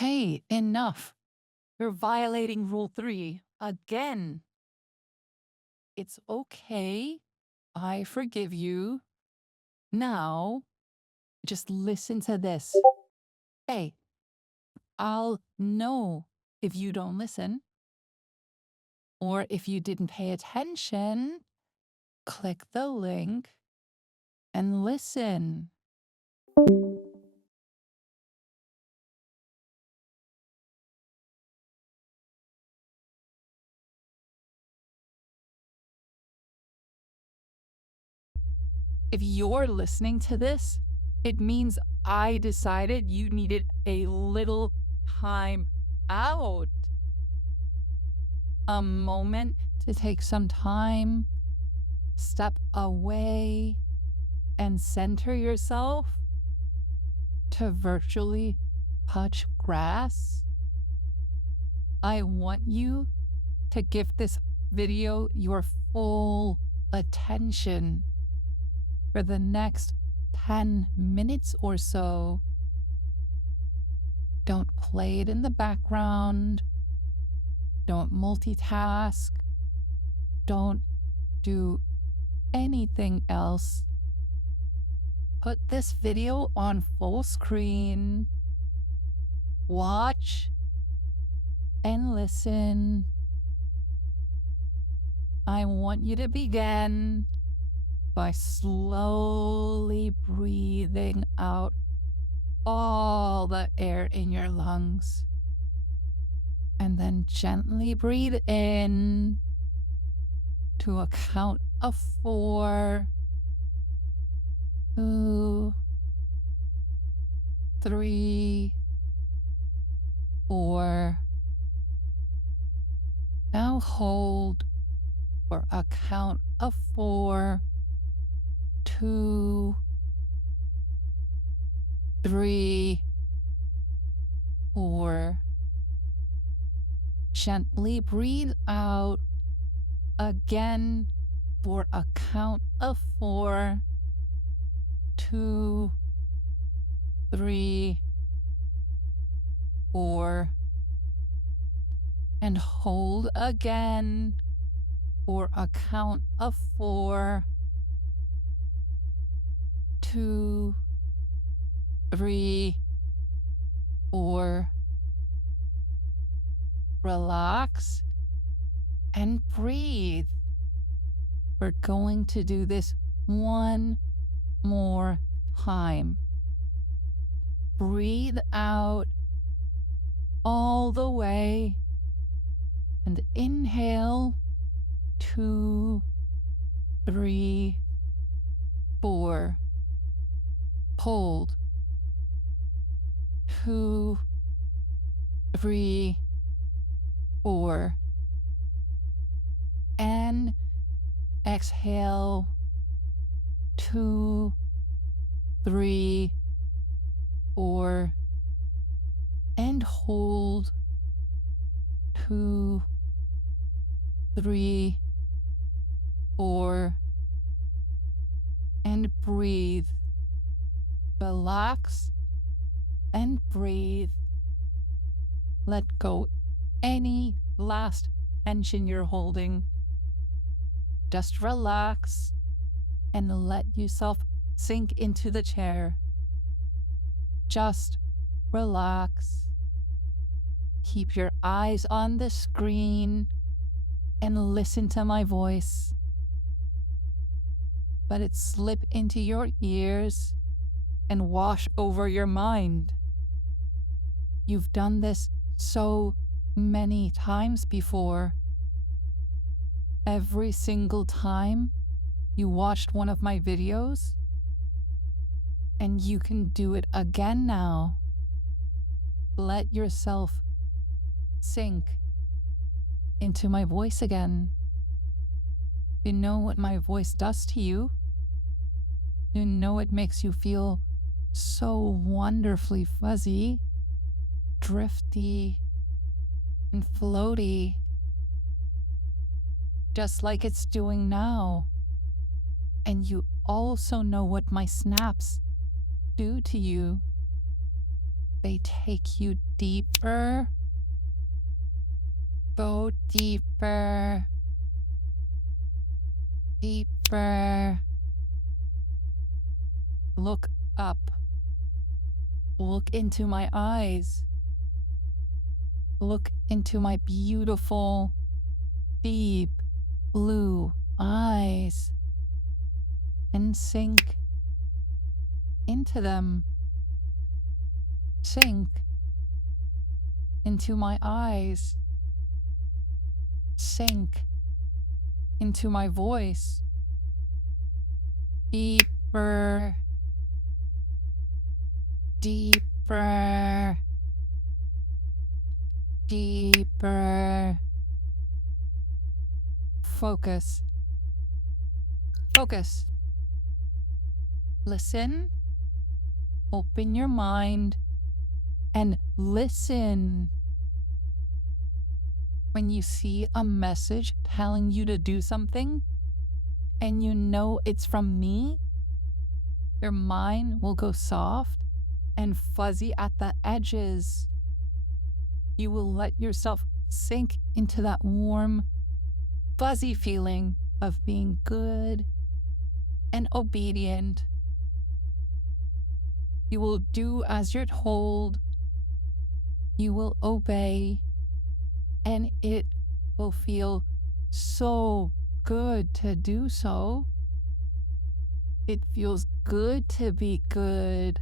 Hey, enough. You're violating Rule 3 again. It's okay. I forgive you. Now, just listen to this. Hey, I'll know if you don't listen or if you didn't pay attention. Click the link and listen. If you're listening to this, it means I decided you needed a little time out. A moment to take some time, step away, and center yourself to virtually touch grass. I want you to give this video your full attention for the next 10 minutes or so. Don't play it in the background. Don't multitask. Don't do anything else. Put this video on full screen. Watch and listen. I want you to begin by slowly breathing out all the air in your lungs. And then gently breathe in to a count of 4, 2, 3, 4. Now hold for a count of 4, 2, 3, 4. Gently breathe out again for a count of 4, 2, 3, 4. And hold again for a count of 4, 2, 3, 4. Relax and breathe. We're going to do this one more time. Breathe out all the way and inhale 2, 3, 4. Hold 2, 3, 4. And exhale 2, 3, 4. And hold 2, 3, 4. And breathe. Relax and breathe. Let go any last tension you're holding. Just relax and let yourself sink into the chair. Just relax. Keep your eyes on the screen and listen to my voice. Let it slip into your ears and wash over your mind. You've done this so many times before. Every single time you watched one of my videos, and you can do it again now. Let yourself sink into my voice again. You know what my voice does to you. You know it makes you feel so wonderfully fuzzy, drifty, and floaty, just like it's doing now. And you also know what my snaps do to you. They take you deeper. Go deeper. Deeper. Look up. Look into my eyes. Look into my beautiful, deep blue eyes and sink into them. Sink into my eyes. Sink into my voice. Deeper. Deeper. Deeper. Focus. Focus. Listen. Open your mind and listen. When you see a message telling you to do something and you know it's from me, your mind will go soft and fuzzy at the edges. You will let yourself sink into that warm, fuzzy feeling of being good and obedient. You will do as you're told. You will obey, and it will feel so good to do so. It feels good to be good,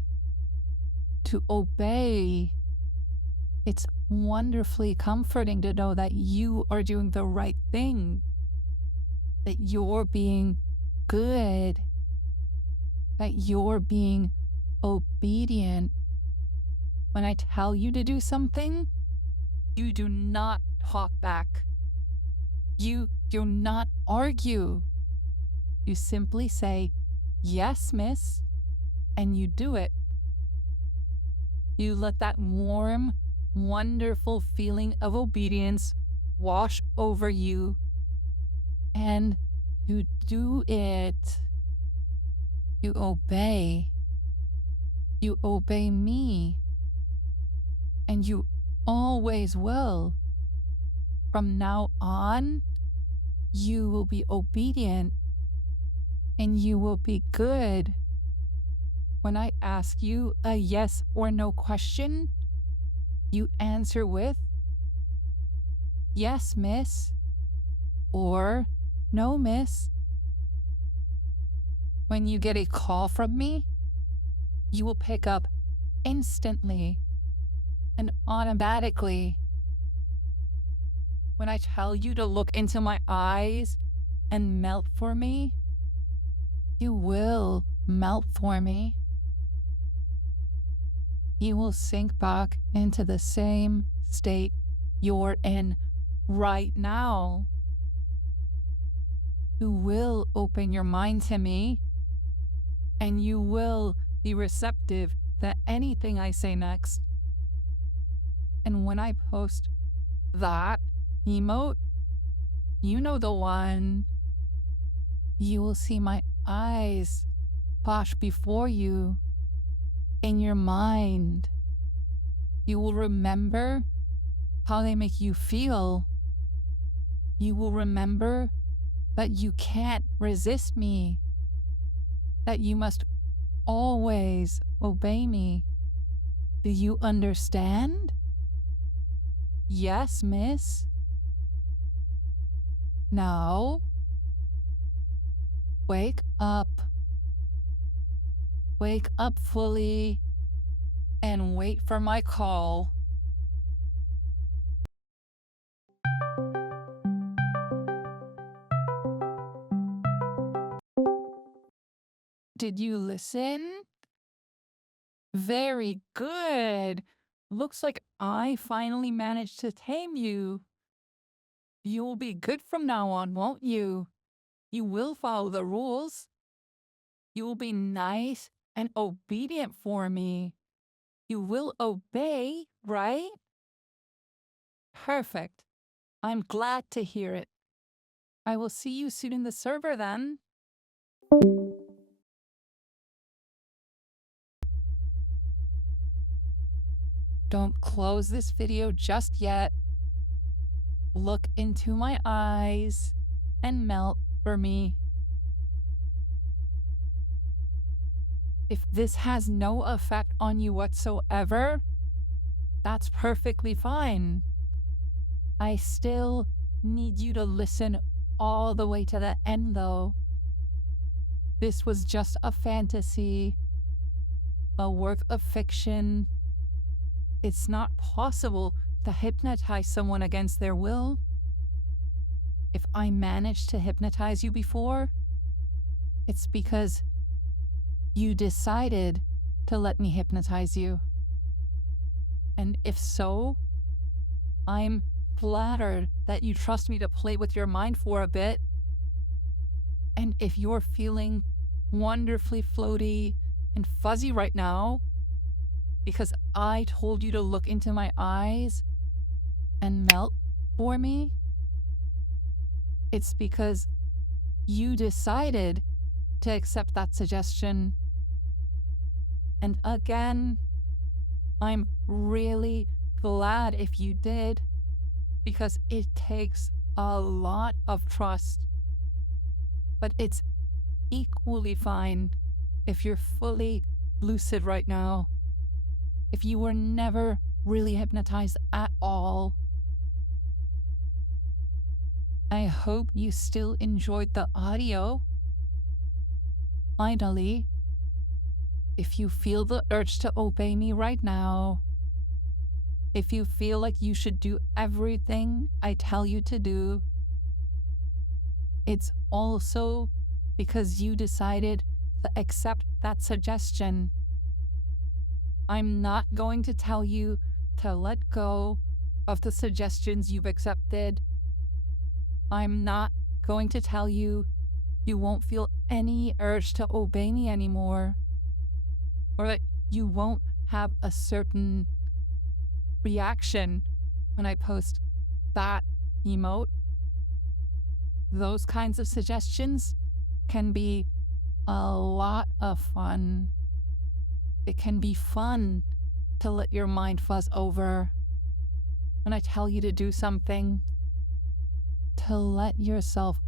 to obey. It's wonderfully comforting to know that you are doing the right thing, that you're being good, that you're being obedient. When I tell you to do something, you do not talk back. You do not argue. You simply say, "Yes, miss," and you do it. You let that warm, wonderful feeling of obedience wash over you, and you do it. You obey. You obey me, and you always will. From now on, you will be obedient, and you will be good. When I ask you a yes or no question, you answer with, "Yes, miss," or "No, miss." When you get a call from me, you will pick up instantly and automatically. When I tell you to look into my eyes and melt for me, you will melt for me. You will sink back into the same state you're in right now. You will open your mind to me, and you will be receptive to anything I say next. And when I post that emote, you know the one, you will see my eyes flash before you in your mind. You will remember how they make you feel. You will remember that you can't resist me, that you must always obey me. Do you understand? Yes, miss. Now, wake up. Wake up fully and wait for my call. Did you listen? Very good. Looks like I finally managed to tame you. You'll be good from now on, won't you? You will follow the rules. You will be nice and obedient for me. You will obey, right? Perfect. I'm glad to hear it. I will see you soon in the server then. Don't close this video just yet. Look into my eyes and melt for me. If this has no effect on you whatsoever, that's perfectly fine. I still need you to listen all the way to the end, though. This was just a fantasy, a work of fiction. It's not possible to hypnotize someone against their will. If I managed to hypnotize you before, it's because you decided to let me hypnotize you. And if so, I'm flattered that you trust me to play with your mind for a bit. And if you're feeling wonderfully floaty and fuzzy right now, because I told you to look into my eyes and melt for me, it's because you decided to accept that suggestion. And again, I'm really glad if you did, because it takes a lot of trust. But it's equally fine if you're fully lucid right now, if you were never really hypnotized at all. I hope you still enjoyed the audio. Finally, if you feel the urge to obey me right now, if you feel like you should do everything I tell you to do, it's also because you decided to accept that suggestion. I'm not going to tell you to let go of the suggestions you've accepted. I'm not going to tell you you won't feel any urge to obey me anymore, or that you won't have a certain reaction when I post that emote. Those kinds of suggestions can be a lot of fun. It can be fun to let your mind fuzz over when I tell you to do something, to let yourself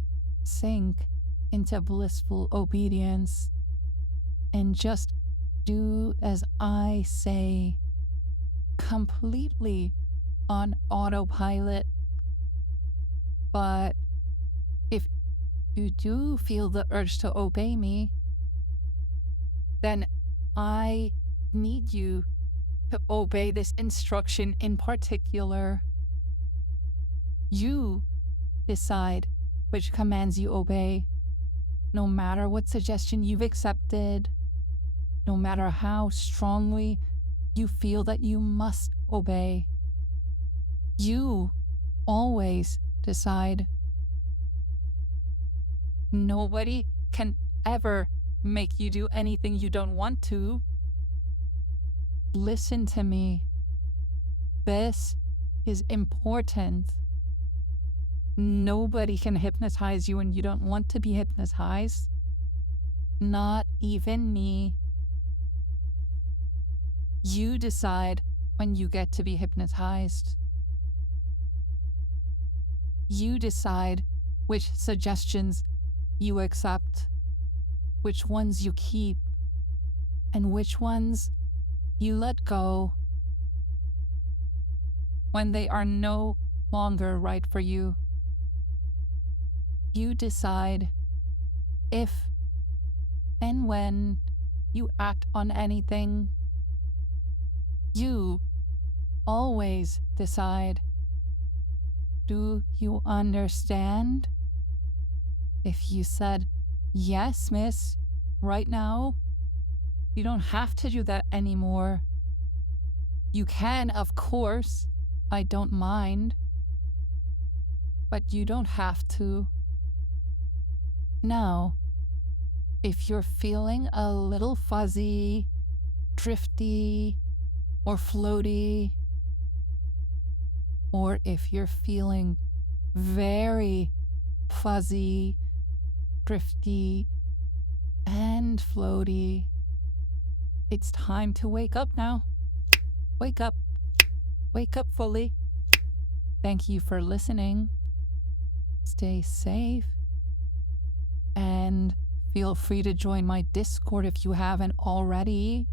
sink into blissful obedience and just do as I say, completely on autopilot. But if you do feel the urge to obey me, then I need you to obey this instruction in particular. You decide which commands you obey, no matter what suggestion you've accepted, no matter how strongly you feel that you must obey. You always decide. Nobody can ever make you do anything you don't want to. Listen to me. This is important. Nobody can hypnotize you when you don't want to be hypnotized. Not even me. You decide when you get to be hypnotized. You decide which suggestions you accept, which ones you keep, and which ones you let go when they are no longer right for you. You decide if and when you act on anything. You always decide. Do you understand? If you said, yes, miss, right now, you don't have to do that anymore. You can, of course. I don't mind. But you don't have to. Now, if you're feeling a little fuzzy, drifty, or floaty, or if you're feeling very fuzzy, drifty, and floaty, it's time to wake up now. Wake up. Wake up fully. Thank you for listening. Stay safe. And feel free to join my Discord if you haven't already.